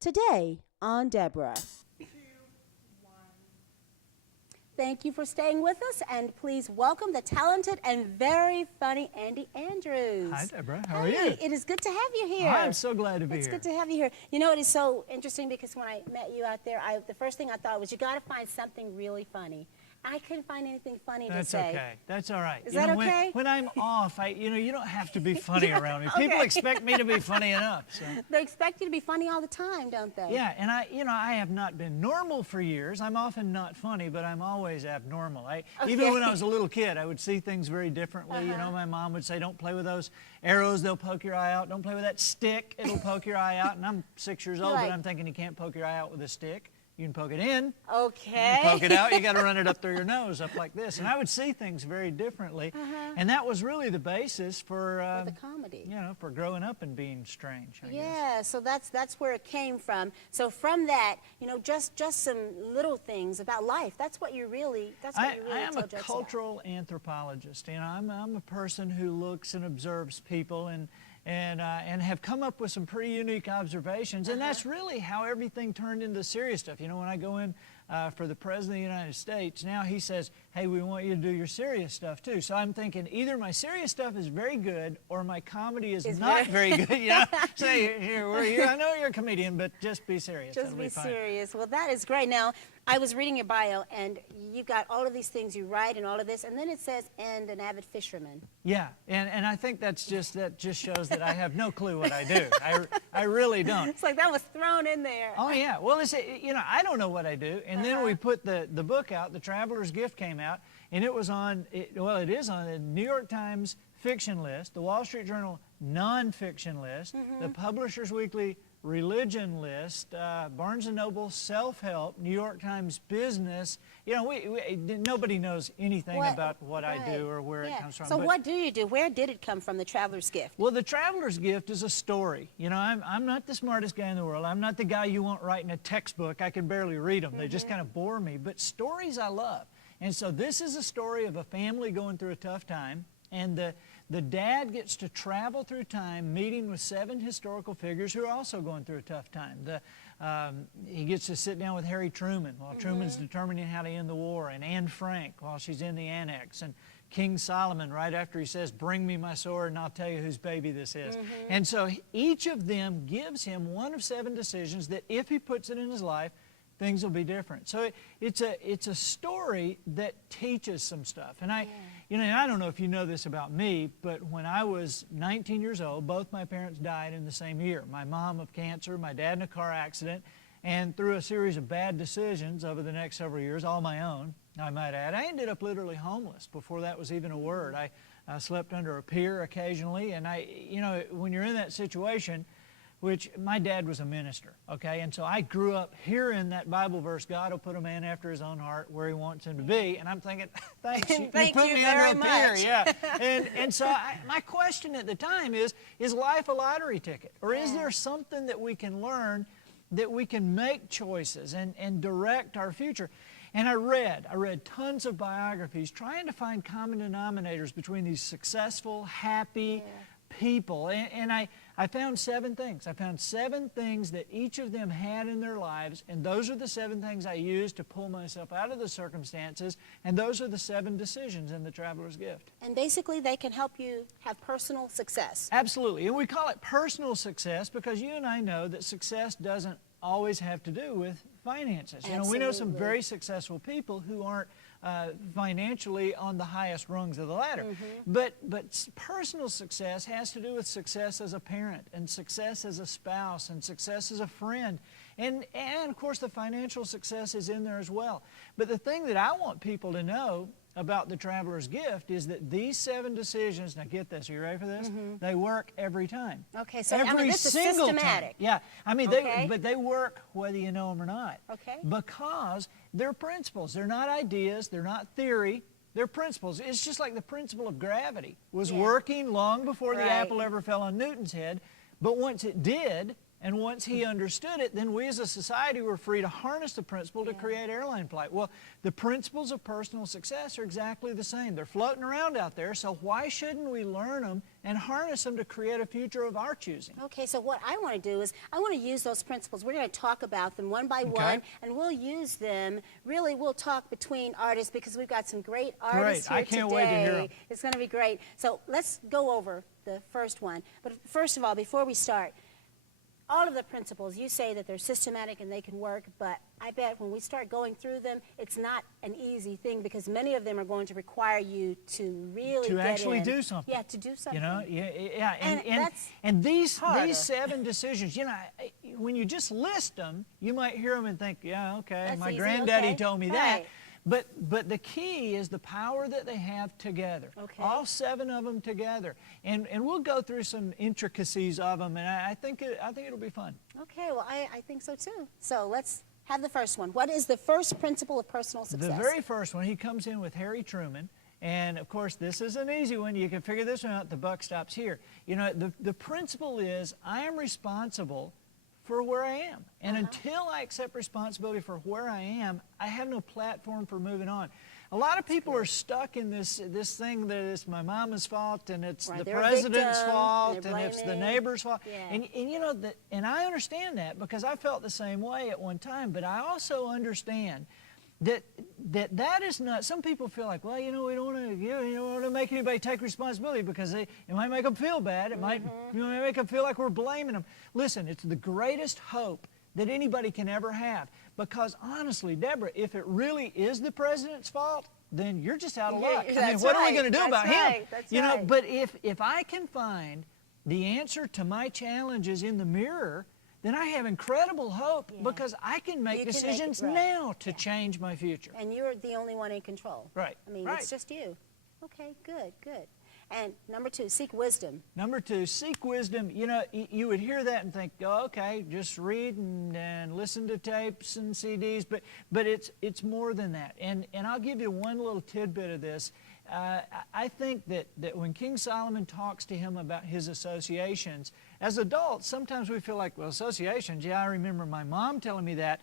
Today on Deborah. Thank you for staying with us, and please welcome the talented and very funny Andy Andrews. Hi, Deborah. How are you? It is good to have you here. I'm so glad to be here. It's good to have you here. You know, it is so interesting because when I met you out there, the first thing I thought was you got to find something really funny. I couldn't find anything funny to say. That's okay. That's all right. Is that okay? When I'm off, you don't have to be funny around me. People expect me to be funny enough. So. They expect you to be funny all the time, don't they? Yeah, and I have not been normal for years. I'm often not funny, but I'm always abnormal. Even when I was a little kid, I would see things very differently. You know, my mom would say, don't play with those arrows, they'll poke your eye out. Don't play with that stick, it'll poke your eye out. And I'm 6 years old, but I'm thinking you can't poke your eye out with a stick. You can poke it in. Okay. You poke it out. You got to run it up through your nose, up like this. And I would see things very differently, and that was really the basis for the comedy. You know, for growing up and being strange. I guess. So that's where it came from. So from that, you know, just some little things about life. That's what you really. I am a cultural anthropologist. You know, I'm a person who looks and observes people and have come up with some pretty unique observations, and that's really how everything turned into serious stuff. You know, when I go in for the President of the United States, now he says, hey, we want you to do your serious stuff too. So I'm thinking either my serious stuff is very good or my comedy is not very good. You know, say, here, I know you're a comedian, but just be serious. Just be serious. Well, that is great. Now, I was reading your bio, and you got all of these things you write and all of this, and then it says, and an avid fisherman. Yeah, and I think that just shows that I have no clue what I do. I really don't. It's like that was thrown in there. Oh, yeah. Well, you know, I don't know what I do. And then we put the book out, The Traveler's Gift came out, and it was on, it is on the New York Times fiction list, the Wall Street Journal nonfiction list, the Publishers Weekly religion list, Barnes & Noble self-help, New York Times business. You know, nobody knows anything about what I do or where it comes from. So what do you do? Where did it come from, The Traveler's Gift? Well, The Traveler's Gift is a story. You know, I'm not the smartest guy in the world. I'm not the guy you want writing a textbook. I can barely read them. They just kind of bore me. But stories I love. And so this is a story of a family going through a tough time, and the dad gets to travel through time, meeting with 7 historical figures who are also going through a tough time. He gets to sit down with Harry Truman while Truman's determining how to end the war, and Anne Frank while she's in the annex, and King Solomon right after he says, bring me my sword and I'll tell you whose baby this is. And so each of them gives him one of 7 decisions that if he puts it in his life, things will be different. So it's a story that teaches some stuff. And you know, I don't know if you know this about me, but when I was 19 years old, both my parents died in the same year. My mom of cancer, my dad in a car accident, and through a series of bad decisions over the next several years, all my own, I might add, I ended up literally homeless before that was even a word. I slept under a pier occasionally, and you know, when you're in that situation, which my dad was a minister, okay? And so I grew up hearing that Bible verse, God will put a man after his own heart where he wants him to be. And I'm thinking, thanks, you put me under a pier. Yeah. And so my question at the time is life a lottery ticket? Or is there something that we can learn that we can make choices and direct our future? And I read tons of biographies trying to find common denominators between these successful, happy people. And I found 7 things. I found 7 things that each of them had in their lives, and those are the 7 things I used to pull myself out of the circumstances, and those are the 7 decisions in The Traveler's Gift. And basically they can help you have personal success. Absolutely. And we call it personal success because you and I know that success doesn't always have to do with finances. You know, we know some very successful people who aren't financially on the highest rungs of the ladder. But personal success has to do with success as a parent and success as a spouse and success as a friend. And of course the financial success is in there as well. But the thing that I want people to know about The Traveler's Gift is that these 7 decisions, now get this, are you ready for this? They work every time. Okay, so I mean, this is systematic. Time. Yeah, I mean, but they work whether you know them or not. Okay. Because they're principles. They're not ideas. They're not theory. They're principles. It's just like the principle of gravity was working long before the apple ever fell on Newton's head. But once it did, And once he understood it, then we as a society were free to harness the principle to create airline flight. Well, the principles of personal success are exactly the same. They're floating around out there, so why shouldn't we learn them and harness them to create a future of our choosing? Okay, so what I want to do is I want to use those principles. We're going to talk about them one by one, and we'll use them. Really, we'll talk between artists because we've got some great artists here I can't today. wait to hear them. It's going to be great. So let's go over the first one. But first of all, before we start, all of the principles, you say that they're systematic and they can work, but I bet when we start going through them, it's not an easy thing because many of them are going to require you to really to get actually in. do something. Yeah, to do something. You know, yeah. And these harder. 7 decisions, you know, when you just list them, you might hear them and think, yeah, okay, That's my easy, granddaddy okay. told me Right. that. But the key is the power that they have together. Okay. All 7 of them together. And we'll go through some intricacies of them, and I think it'll be fun. Okay, well, I think so too. So let's have the first one. What is the first principle of personal success? The very first one, he comes in with Harry Truman. And, of course, this is an easy one. You can figure this one out. The buck stops here. You know, the principle is I am responsible for where I am. And until I accept responsibility for where I am, I have no platform for moving on. A lot of people are stuck in this thing that it's my mama's fault and it's the president's fault and it's the neighbor's fault. Yeah. And you know, and I understand that because I felt the same way at one time, but I also understand that is not, some people feel like, well, you know, we don't want to make anybody take responsibility because it might make them feel bad. It might make them feel like we're blaming them. Listen, it's the greatest hope that anybody can ever have because honestly, Deborah, if it really is the president's fault, then you're just out of luck. I mean, what are we going to do about him? You know, but if I can find the answer to my challenges in the mirror, then I have incredible hope because I can make decisions now to change my future. And you're the only one in control. Right. I mean, it's just you. Okay, good, good. And number 2, seek wisdom. Number 2, seek wisdom. You know, you would hear that and think, oh, okay, just read and listen to tapes and CDs, but it's more than that. And I'll give you one little tidbit of this. I think that when King Solomon talks to him about his associations, as adults, sometimes we feel like, well, associations, yeah, I remember my mom telling me that.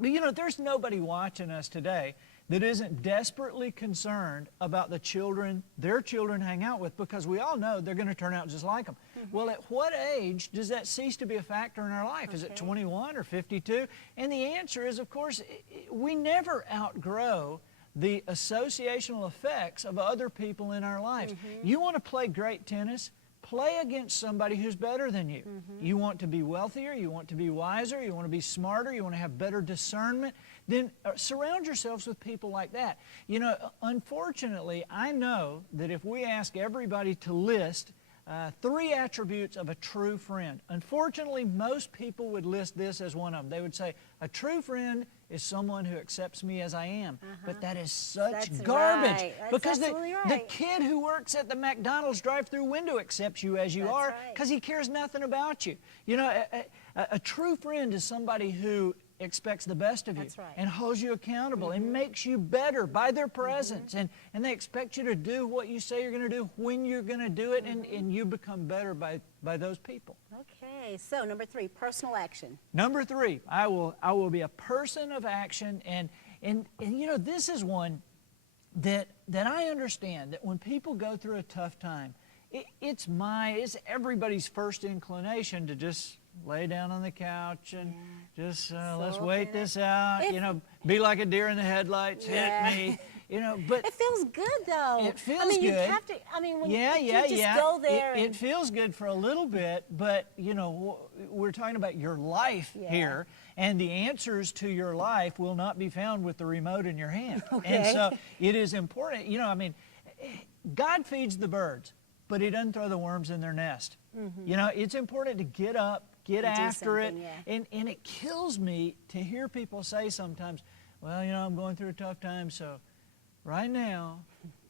But, you know, there's nobody watching us today that isn't desperately concerned about the children their children hang out with because we all know they're going to turn out just like them. Well, at what age does that cease to be a factor in our life? Is it 21 or 52? And the answer is, of course, we never outgrow the associational effects of other people in our lives. You want to play great tennis? Play against somebody who's better than you. You want to be wealthier, you want to be wiser, you want to be smarter, you want to have better discernment, then surround yourselves with people like that. You know, unfortunately, I know that if we ask everybody to list 3 attributes of a true friend, unfortunately, most people would list this as one of them. They would say, a true friend is someone who accepts me as I am. But that is such garbage. Right. That's because absolutely the kid who works at the McDonald's drive-through window accepts you as you are because he cares nothing about you. You know, a true friend is somebody who expects the best of you and holds you accountable and makes you better by their presence. And they expect you to do what you say you're going to do when you're going to do it, and you become better by those people. Okay, so number 3, personal action. Number 3, I will be a person of action, and you know, this is one that I understand that when people go through a tough time, it's everybody's first inclination to just lay down on the couch and just let's wait this out. You know, be like a deer in the headlights. Hit me. You know, but it feels good though. It feels good. I mean, good. you have to. I mean, when you just go there. It feels good for a little bit, but you know, we're talking about your life here, and the answers to your life will not be found with the remote in your hand. And so it is important. You know, I mean, God feeds the birds, but He doesn't throw the worms in their nest. You know, it's important to get up, get after it, and it kills me to hear people say sometimes, well, you know, I'm going through a tough time, so right now,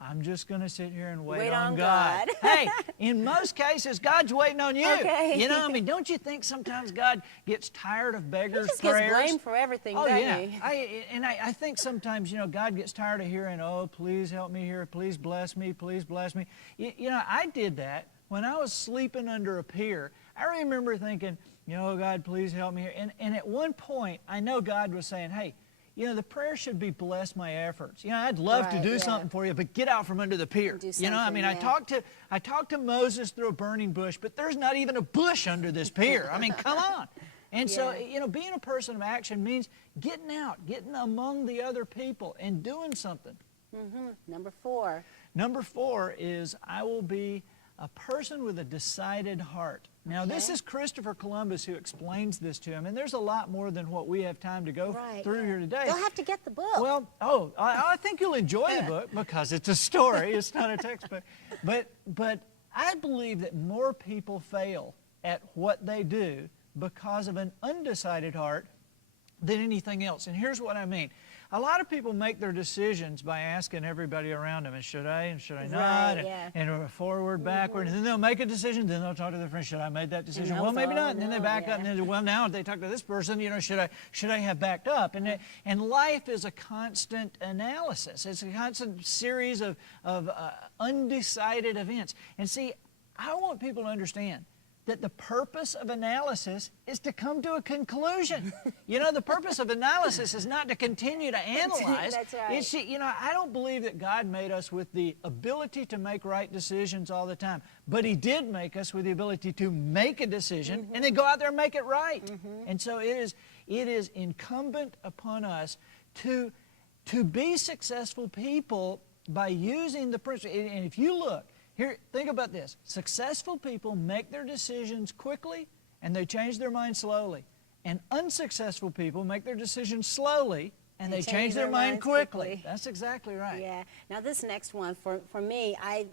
I'm just going to sit here and wait on God. Hey, in most cases, God's waiting on you. You know, I mean, don't you think sometimes God gets tired of beggars' prayers? He just gets blamed for everything, doesn't he? I think sometimes, you know, God gets tired of hearing, oh, please help me here, please bless me, please bless me. You know, I did that when I was sleeping under a pier. I remember thinking, You know, God, please help me here. And at one point, I know God was saying, hey, you know, the prayer should be bless my efforts. You know, I'd love to do something for you, but get out from under the pier. You know, I mean, I talked to Moses through a burning bush, but there's not even a bush under this pier. I mean, come on. And so, you know, being a person of action means getting out, getting among the other people and doing something. Number 4. Number 4 is I will be a person with a decided heart. Now, this is Christopher Columbus who explains this to him, and there's a lot more than what we have time to go through here today. You'll have to get the book. Well, I think you'll enjoy the book because it's a story. It's not a textbook. But I believe that more people fail at what they do because of an undecided heart than anything else. And here's what I mean. A lot of people make their decisions by asking everybody around them, and should I and should I not, and forward, backward, and then they'll make a decision, then they'll talk to their friends, should I make that decision? Well, maybe not, and then they back up, and then, well, now they talk to this person, you know, should I have backed up? And life is a constant analysis. It's a constant series of undecided events. And see, I want people to understand that the purpose of analysis is to come to a conclusion. You know, the purpose of analysis is not to continue to analyze. That's right. It's, you know, I don't believe that God made us with the ability to make right decisions all the time, but He did make us with the ability to make a decision and then go out there and make it right. And so it is incumbent upon us to be successful people by using the principle. And if you look, here, think about this. Successful people make their decisions quickly and they change their mind slowly. And unsuccessful people make their decisions slowly and they change their mind quickly. That's exactly right. Yeah. Now this next one, for me, I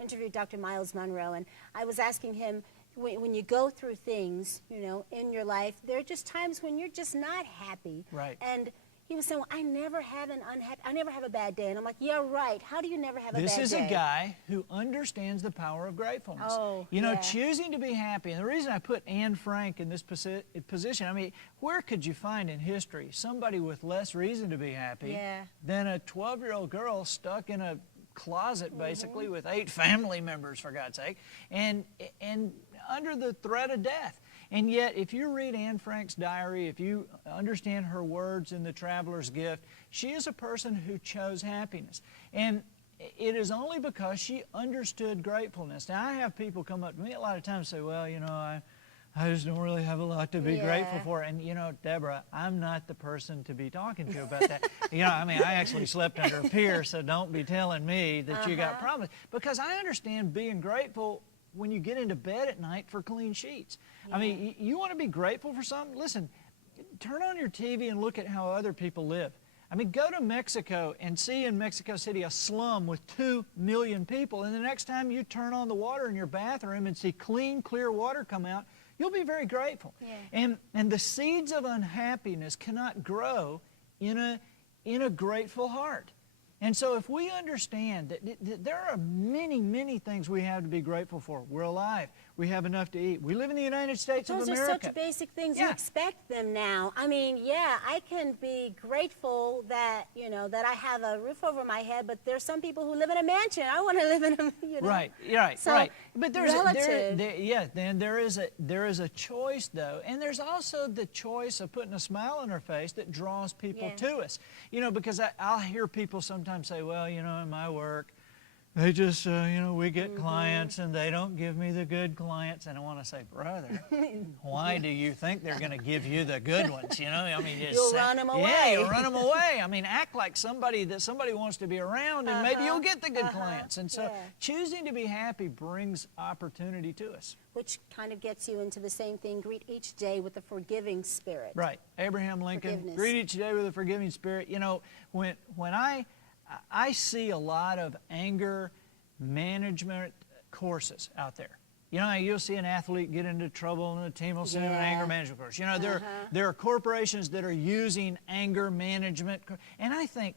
interviewed Dr. Miles Monroe, and I was asking him, when you go through things, you know, in your life, there are just times when you're just not happy. Right. And he was saying, well, I never have a bad day. And I'm like, yeah, right. How do you never have a bad day? This is a guy who understands the power of gratefulness. Oh, you know, choosing to be happy. And the reason I put Anne Frank in this position, I mean, where could you find in history somebody with less reason to be happy than a 12-year-old girl stuck in a closet, basically, with 8 family members, for God's sake, and under the threat of death? And yet, if you read Anne Frank's diary, if you understand her words in The Traveler's Gift, she is a person who chose happiness. And it is only because she understood gratefulness. Now, I have people come up to me a lot of times and say, well, you know, I just don't really have a lot to be grateful for. And, you know, Deborah, I'm not the person to be talking to about that. You know, I mean, I actually slept under a pier, so don't be telling me that you got problems. Because I understand being grateful when you get into bed at night for clean sheets. I mean, you want to be grateful for something? Listen, turn on your TV and look at how other people live. I mean, go to Mexico and see in Mexico City a slum with 2 million people, and the next time you turn on the water in your bathroom and see clean, clear water come out, you'll be very grateful. And the seeds of unhappiness cannot grow in a grateful heart. And so if we understand that there are many, many things we have to be grateful for. We're alive. We have enough to eat. We live in the United States of America. Those are such basic things. You expect them now. I mean, yeah, I can be grateful that, you know, that I have a roof over my head, but there's some people who live in a mansion. I want to live in a, you know. Right. But there's there is a choice, though, and there's also the choice of putting a smile on our face that draws people to us. You know, because I'll hear people sometimes say, well, you know, in my work, they just, you know, we get clients and they don't give me the good clients. And I want to say, brother, why do you think they're going to give you the good ones? You know, I mean, you'll run them away. Yeah, you'll run them away. I mean, act like somebody wants to be around, and maybe you'll get the good clients. And so choosing to be happy brings opportunity to us. Which kind of gets you into the same thing, greet each day with a forgiving spirit. Right. Abraham Lincoln, greet each day with a forgiving spirit. You know, when I see a lot of anger management courses out there. You know, you'll see an athlete get into trouble and the team will send an anger management course. You know, there are corporations that are using anger management. And I think,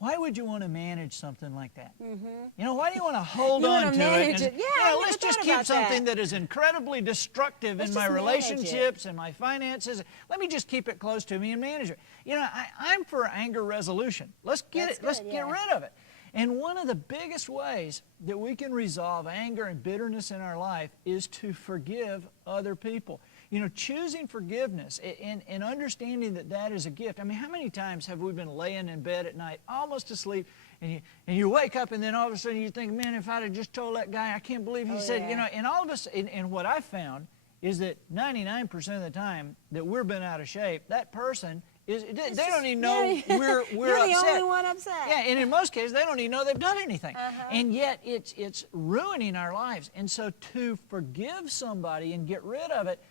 why would you want to manage something like that? You know, why do you want to hold on to it? And, you know, let's just keep something that is incredibly destructive in my relationships and my finances. Let me just keep it close to me and manage it. You know, I'm for anger resolution. Let's get rid of it. And one of the biggest ways that we can resolve anger and bitterness in our life is to forgive other people. You know, choosing forgiveness and understanding that that is a gift. I mean, how many times have we been laying in bed at night, almost asleep, and you wake up and then all of a sudden you think, man, if I'd have just told that guy, I can't believe he said, yeah. you know, and all of us, and what I found is that 99% of the time that we're been out of shape, that person they don't even know we're You're upset. the only one upset. Yeah, and in most cases, they don't even know they've done anything. Uh-huh. And yet, it's ruining our lives. And so to forgive somebody and get rid of it,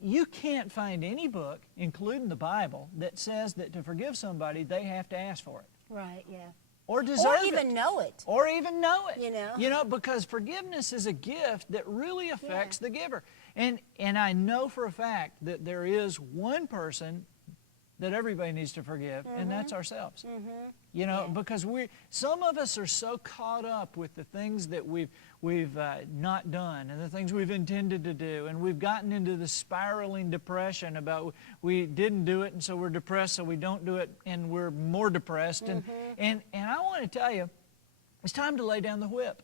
you can't find any book, including the Bible, that says that to forgive somebody, they have to ask for it. Right, yeah. Or deserve it. Or even know it. Or even know it. You know? Because forgiveness is a gift that really affects the giver. And I know for a fact that there is one person that everybody needs to forgive, and that's ourselves. You know, because some of us are so caught up with the things that we've not done and the things we've intended to do, and we've gotten into the spiraling depression about we didn't do it, and so we're depressed, so we don't do it, and we're more depressed. And I want to tell you, it's time to lay down the whip.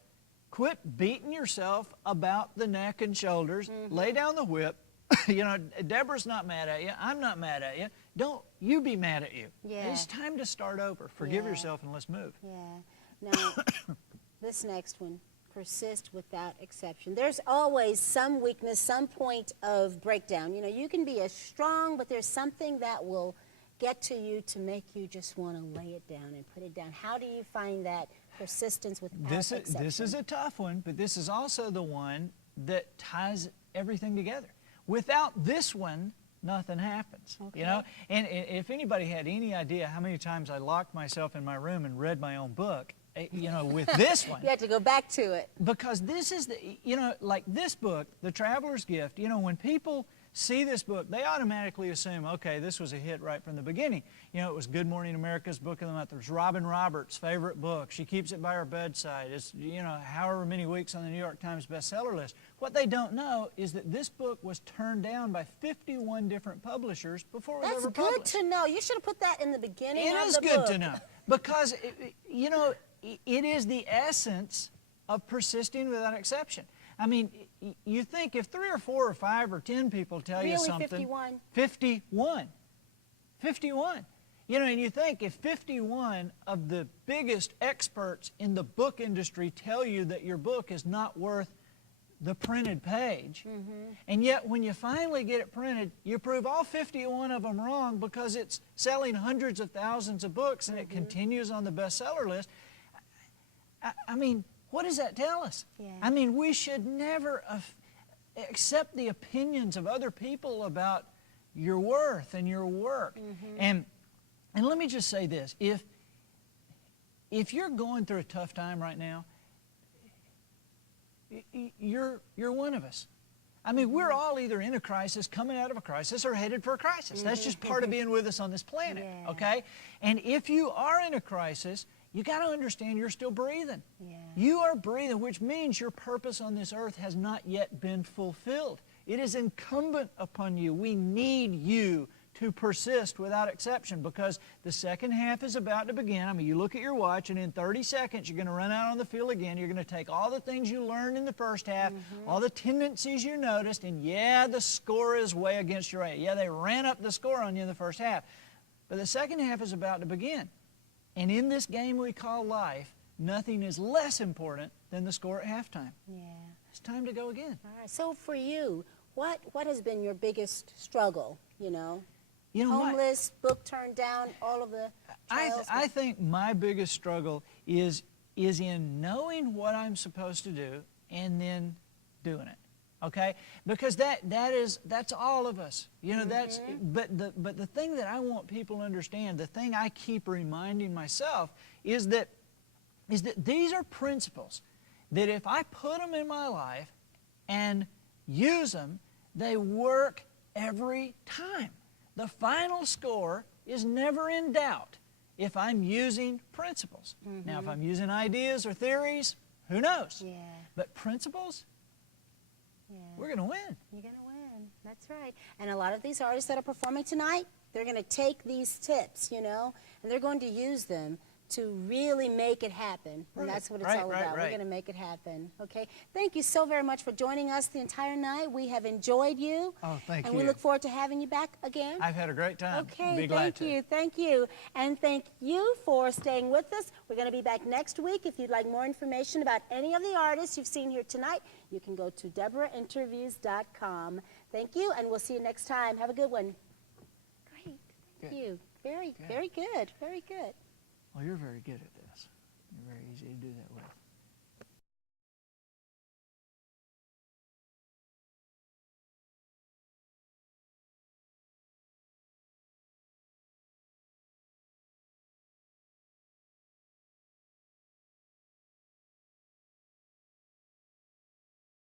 Quit beating yourself about the neck and shoulders. Lay down the whip. You know, Deborah's not mad at you. I'm not mad at you. Don't you be mad at you. Yeah. It's time to start over. Forgive yourself and let's move. Yeah. Now, this next one, persist without exception. There's always some weakness, some point of breakdown. You know, you can be as strong, but there's something that will get to you to make you just want to lay it down and put it down. How do you find that persistence without exception? This is a tough one, but this is also the one that ties everything together. Without this one, nothing happens. Okay. You know, and if anybody had any idea how many times I locked myself in my room and read my own book, you know, with this one. You have to go back to it. Because this is you know, like this book, The Traveler's Gift, you know, when people see this book, they automatically assume, okay, this was a hit right from the beginning. You know, it was Good Morning America's Book of the Month. It was Robin Roberts' favorite book. She keeps it by her bedside. It's, you know, however many weeks on the New York Times bestseller list. What they don't know is that this book was turned down by 51 different publishers before it was ever published. That's good to know. You should have put that in the beginning of the book. It is good to know. Because, you know, it is the essence of persisting without exception. I mean, you think if 3 or 4 or 5 or 10 people tell you something. 51. 51. 51. You know, and you think if 51 of the biggest experts in the book industry tell you that your book is not worth the printed page, and yet when you finally get it printed, you prove all 51 of them wrong because it's selling hundreds of thousands of books and it continues on the bestseller list. I mean, what does that tell us? Yeah. I mean, we should never accept the opinions of other people about your worth and your work. And let me just say this. If you're going through a tough time right now, you're one of us. I mean, we're all either in a crisis, coming out of a crisis, or headed for a crisis. That's just part of being with us on this planet, okay? And if you are in a crisis, you got to understand you're still breathing. Yeah. You are breathing, which means your purpose on this earth has not yet been fulfilled. It is incumbent upon you. We need you to persist without exception because the second half is about to begin. I mean, you look at your watch and in 30 seconds you're going to run out on the field again. You're going to take all the things you learned in the first half, all the tendencies you noticed, and yeah, the score is way against your way. Yeah, they ran up the score on you in the first half. But the second half is about to begin. And in this game we call life, nothing is less important than the score at halftime. Yeah. It's time to go again. All right. So for you, what has been your biggest struggle, you know? You know, homeless, book turned down, all of the trials. I think my biggest struggle is in knowing what I'm supposed to do and then doing it. Okay? Because that's all of us. You know, but the thing that I want people to understand, the thing I keep reminding myself is that these are principles that if I put them in my life and use them, they work every time. The final score is never in doubt if I'm using principles. Now, if I'm using ideas or theories, who knows? Yeah. But principles, we're going to win. You're going to win. That's right. And a lot of these artists that are performing tonight, they're going to take these tips, you know, and they're going to use them to really make it happen. And that's what it's all about. We're going to make it happen. Okay. Thank you so very much for joining us the entire night. We have enjoyed you. Oh, thank you. And we look forward to having you back again. I've had a great time. Okay, Be glad thank you, thank you. And thank you for staying with us. We're going to be back next week. If you'd like more information about any of the artists you've seen here tonight, you can go to DEBORAH'Interviews.com. Thank you, and we'll see you next time. Have a good one. Great, thank you. Very good, very good. Well, you're very good at this. You're very easy to do that with.